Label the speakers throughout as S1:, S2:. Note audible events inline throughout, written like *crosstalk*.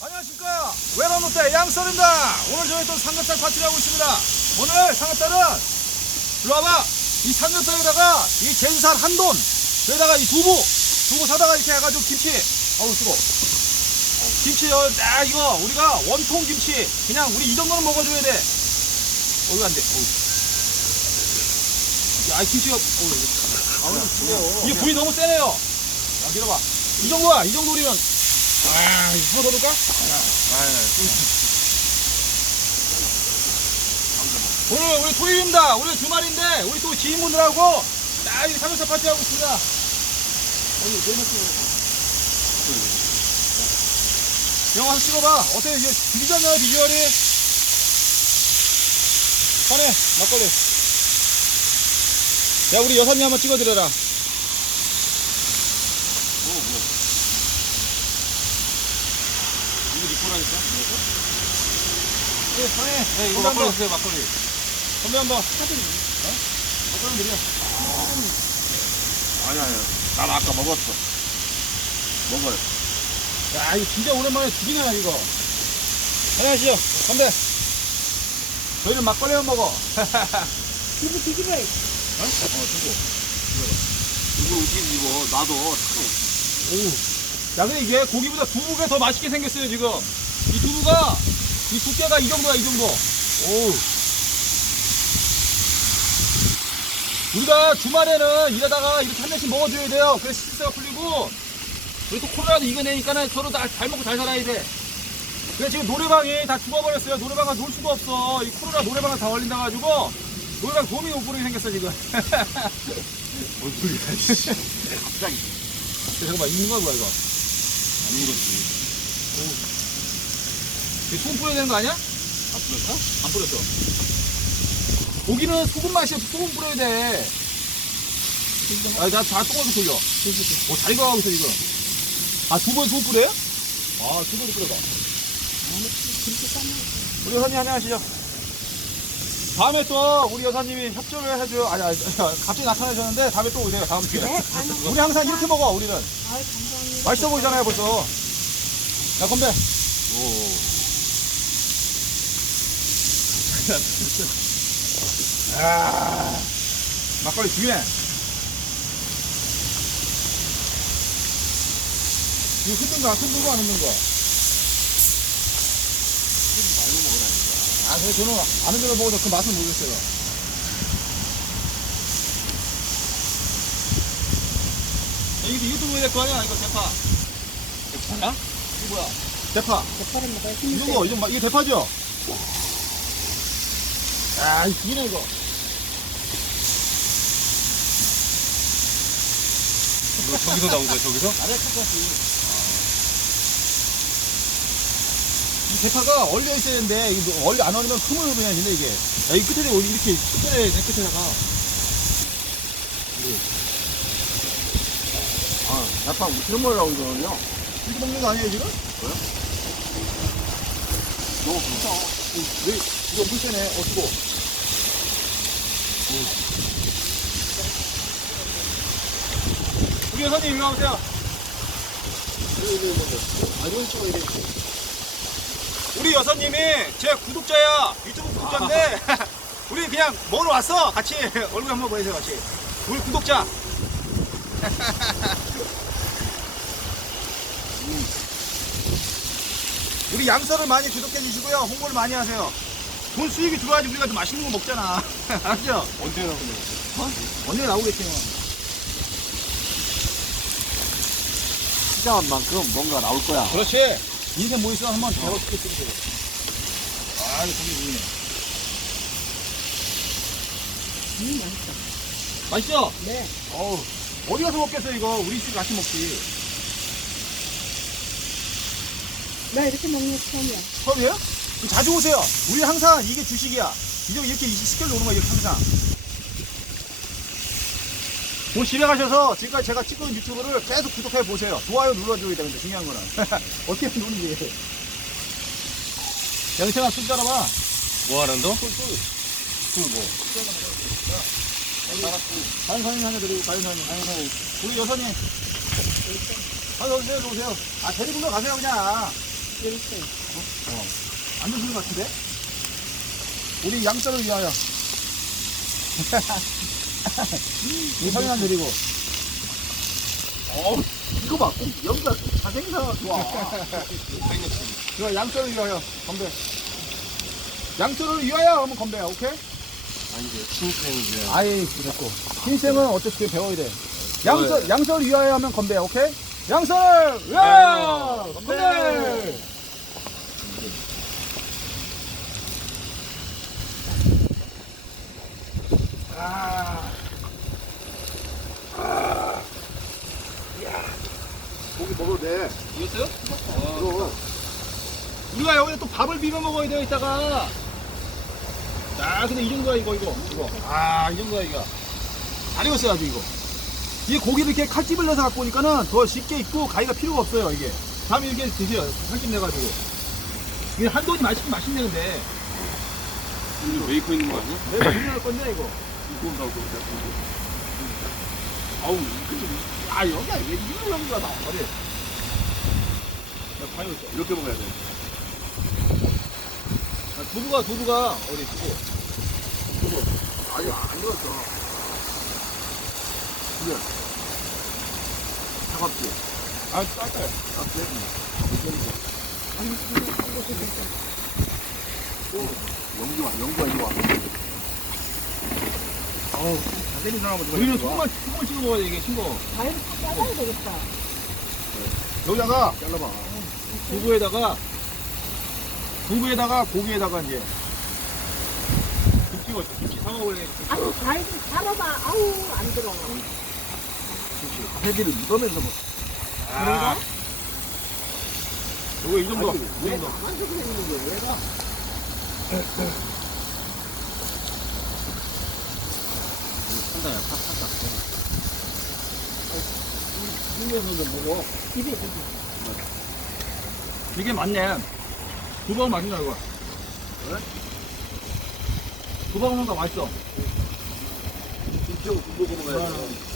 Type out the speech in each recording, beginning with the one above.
S1: 안녕하십니까. 외람롯데 양썰입니다. 오늘 저희 또 삼겹살 파티를 하고 있습니다. 오늘 삼겹살은 일로 와봐. 이 삼겹살에다가 이 제주산 한돈 여기다가 이 두부 두부 사다가 이렇게 해가지고 김치. 어우 뜨거 김치 어, 야 이거 우리가 원통 김치. 그냥 우리 이 정도는 먹어줘야 돼. 어이구 안돼. 야, 이 김치가, 어우, 이거, 이게 불이 너무 세네요. 야, 밀어봐. 이 정도야, 이 정도면. 아, 이거 더 넣을까? 오늘 우리 토요일입니다. 오늘 주말인데 우리 또 지인분들하고 딱 삼겹살 파티 하고 있습니다. 어이 내 영화 한번 찍어봐. 어때 이게 비주얼이야 비주얼이? 꺼내 막걸리. 야 우리 여사님 한번 찍어드려라.
S2: 이거 리포라니까?
S1: 네, 꺼내.
S2: 네, 이거
S1: 건배
S2: 막걸리
S1: 한번.
S2: 주세요, 막걸리.
S1: 건배 한번. 어? 막걸리 드려.
S2: 아니, 아니. 난 아까 먹었어. 먹어요.
S1: 야 이거 진짜 오랜만에 죽이네 이거. 안녕하시죠. 건배. 저희는 막걸리만 먹어.
S3: 두부 뒤집어
S2: 어, 두고. 이거 어떻게 이거, 나도.
S1: 오. 야, 근데 이게 고기보다 두부가 더 맛있게 생겼어요, 지금. 이 두부가, 이 두께가 이 정도야, 이 정도. 오. 우리가 주말에는 일하다가 이렇게 한 잔씩 먹어줘야 돼요. 그래서 스트레스가 풀리고, 우리 또 코로나도 이겨내니까는 서로 다 잘 먹고 잘 살아야 돼. 그래, 지금 노래방이 다 죽어버렸어요. 노래방가 놀 수가 없어. 이 코로나 노래방을 다 걸린다 가지고, 노래방 도움이 못 부르게 생겼어, 지금. *laughs*
S2: 뭔 소리야, 씨. 갑자기.
S1: 잠깐만, 있는 거야, 뭐야, 이거?
S2: 거지.
S1: 이거 소금 뿌려야 되는 거 아니야?
S2: 안 뿌렸어?
S1: 안 뿌렸어. 고기는 소금 맛이야. 소금 뿌려야 돼. 아, 나다 똥을 돌려. 오, 잘 익어가고 있어, 지금. 아, 두 번 소금 뿌려요? 아, 두 번도 뿌려봐. 우리 여사님 안녕하시죠? 다음에 또 우리 여사님이 협조를 해줘요. 아니, 아니, 갑자기 나타나셨는데 다음에 또 오세요. 다음 주에.
S3: 네.
S1: 우리 항상 이렇게 먹어, 우리는.
S3: 아유, 감사합니다.
S1: 맛있어 보이잖아요, 벌써. 야, 건배.
S2: 오. *laughs*
S1: 아, 막걸리 죽이네. 이거 흔든 거, 흔든 거안 흔든 거?
S2: 말고 먹으라니까.
S1: 아, 그래, 저는 안 흔든 거 먹어도 그 맛을 모르겠어요. 야, 이거 유튜브에 될거 아니야? 이거 대파. 대파야? 이거 뭐야? 대파.
S3: 대파를 먹어야 힘이
S1: 이거
S3: 세.
S1: 뭐, 이거, 막- 이게 대파죠? 아, 이 죽이네, 이거.
S2: 이거 저기서 나온 거야, 저기서?
S1: 아래 똑같이. 이 대파가 얼려 있어야 되는데, 이거 뭐 얼려 안 얼리면 흐물흐물해지네, 이게. 야, 이 끝에 이렇게 끝에, 내 끝에다가.
S2: 아, 대 파 어떻게 먹으라고 이거는요?
S1: 이렇게 먹는 거 아니에요, 지금?
S2: 너무 크다.
S1: 왜, 이거 엄청 세네, 어, 뜨거 우리 여사님, 일로 와보세요. 우리 여사님이 제 구독자야. 유튜브 구독자인데, *laughs* 우리 그냥 먹으러 왔어. 같이. 얼굴 한번 보여주세요, 같이. 우리 구독자. *laughs* 우리 양서를 많이 구독해 주시고요. 홍보를 많이 하세요. 돈 수익이 들어와야지 우리가 더 맛있는 거 먹잖아. *laughs* 알았죠?
S2: 언제 나오냐?
S1: 어? 언제 나오겠지요.
S2: 시장한 만큼 뭔가 나올 거야.
S1: 그렇지. 인생 뭐 있어? 한번 배워줄게 쓰세요. 아, 이거 고기 좋네.
S3: 음, 맛있어.
S1: 맛있죠?
S3: 네.
S1: 어우, 어디 가서 먹겠어, 이거. 우리 집 같이 먹지.
S3: 나 이렇게 먹는 거 처음이야.
S1: 처음이에요? 그럼 자주 오세요. 우리 항상 이게 주식이야. 이거 이렇게 시켜놓는 거야, 이렇게 항상. 오늘 집에 가셔서 지금까지 제가 찍고 있는 유튜브를 계속 구독해 보세요. 좋아요 눌러줘야 되는데, 중요한 거는. *laughs* 어떻게 노는지. 영생아, 술 따라봐.
S2: 뭐 하는데?
S1: 술, 술.
S2: 술 뭐?
S1: 다른 사장님 하나 드리고, 다른 사장님. 우리 여사님. 아, 오세요, 오세요. 아, 데리고 가세요, 그냥.
S3: 이렇게.
S1: 안 드시는 것 같은데? 우리 양서를 위하여. *laughs* 이 설명 드리고.
S2: 어우, 이거 봐. 꼭 여기가 자생사가 좋아.
S1: 자, 양서를 위하여 건배. 양서를 위하여 하면 건배야, 오케이?
S2: 아니지, 신생이지.
S1: 아이, 그랬고. 신생은 어떻게 배워야 돼? 양서, 양서를 위하여 하면 건배야, 오케이? 양서를 위하여! 건배! 아. 아. 야. 고기 먹어도 돼.
S2: 이겼어요?
S1: 그럼. 우리가 여기다 또 밥을 비벼 먹어야 돼요, 이따가. 아, 근데 이 정도야, 이거, 이거. 이거. 아, 이 정도야, 이거. 잘 익었어요, 아주 이거. 이게 고기를 이렇게 칼집을 내서 갖고 오니까는 더 쉽게 익고 가위가 필요가 없어요, 이게. 다음에 이렇게 드세요. 칼집 내가지고. 이게 한돈이 맛있긴 맛있네, 근데.
S2: 이거 왜 입고 있는 거 아니야?
S1: 내가 분명할 건데, 이거.
S2: 입고 온다고 그러자.
S1: 아우, 근데, 아, 여기야, 얘, 이거 여기가 나. 어디? 야, 과연 있어.
S2: 이렇게 먹어야 돼.
S1: 아, 두부가, 두부가, 어디, 두부. 두부. 아니, 안 익었어. 그래. 차갑지? 아, 쌀까요? 쌀까요?
S2: 연기와, 연기와 이리 와.
S1: 어우, 자세히 사람은 우리는 소금만, 소금을 찍어 먹어야 돼, 이게 신거.
S3: 과일을 다 잘라야 되겠다.
S1: 여기다가,
S2: 잘라봐.
S1: 두부에다가, 두부에다가, 고기에다가 이제. 김치가 있어, 김치 사 먹을래.
S3: 아유, 과일 좀 잘라봐. 아우, 안 들어.
S1: 해비를 묻으면서 뭐. 아. 요거 이 정도, 이 정도.
S3: 만들고 있는 게 왜가?
S2: 한다야, 팍, 팍, 팍.
S3: 입에 되게.
S1: 이게 맞네. 두방은 맛있다, 이거. 두방은 더 맛있어.
S2: 김치하고 국도 먹어야 돼.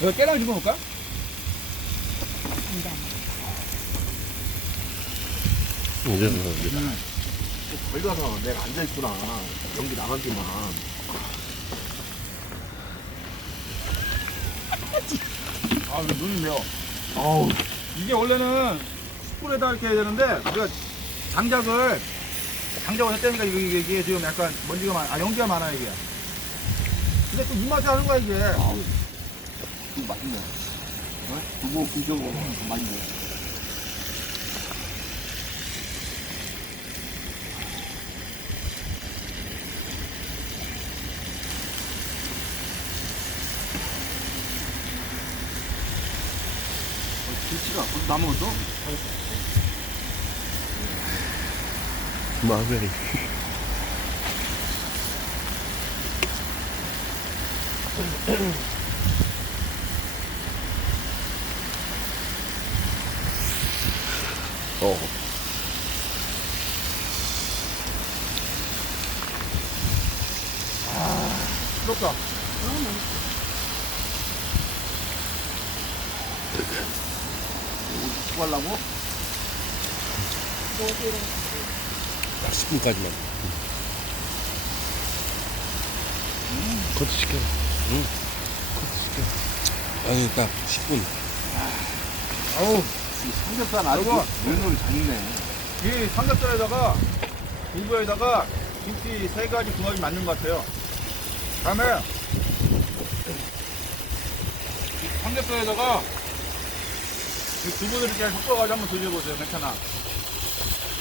S1: 이거 깨랑 집어볼까?
S2: 거기 가서 내가 앉아있구나. 연기 나간지만.
S1: 아, 이거 눈이 매워. 아우. 이게 원래는 숯불에다 이렇게 해야 되는데, 우리가 장작을, 장작을 했다니까 이게, 이게, 지금 약간 먼지가 많아, 아, 연기가 많아, 이게. 근데 또이 맛에 하는 거야, 이게.
S2: 이거 맛있네. 어? 두부 먹으면 맛있네. 어, 김치가 벌써 다 먹었어?
S4: 마늘이 어.
S1: 부럽다.
S2: 구하려고?
S4: 10분까지만. 그것도 시켜. 응. 그것도 시켜. 아니, 딱 10분.
S1: 아우.
S2: 이 삼겹살 아주
S1: 여보.
S2: 물놀이 잘 익네.
S1: 이 삼겹살에다가 두부에다가 김치 세 가지 궁합이 맞는 것 같아요. 다음에 이 삼겹살에다가 이 두부를 이렇게 섞어가지고 한번 드셔보세요. 괜찮아.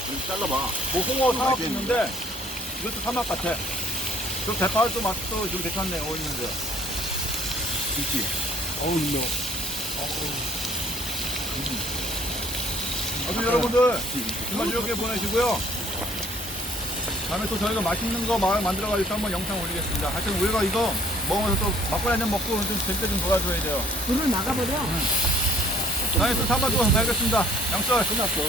S2: 좀 잘라봐.
S1: 뭐 홍어 사맛도 있는데 이것도 사맛 같아. 좀 대파도 맛도 좀 괜찮네. 어 있는데.
S2: 김치.
S1: 어우, 이거. 아무튼 여러분들 정말 즐겁게 보내시고요. 다음에 또 저희가 맛있는 거 마- 만들어가지고 한번 영상 올리겠습니다. 하여튼 우리가 이거 먹으면서 또 막걸리 한 잔 먹고 좀 재밌게 좀 놀아줘야 돼요.
S3: 불을 나가버려.
S1: 다음에 또 한번 또 뵙겠습니다. 양철.
S2: 끝났어.